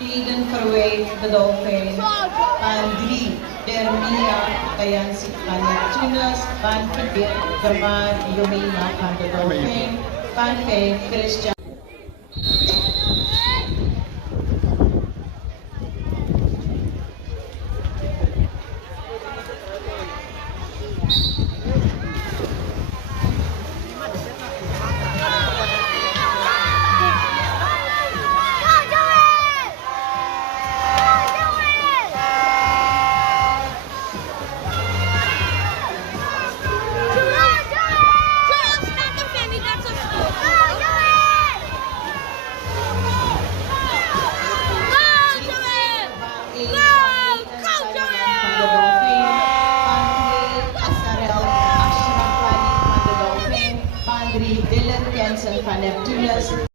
Eden Carway, the Dolphin, Andri, Dermia, Kayansi, Tunas, Pan Kibit, Gaman, Yumina, and the Dolphin, Pan Christian. Dylan Kenson van Neptunus.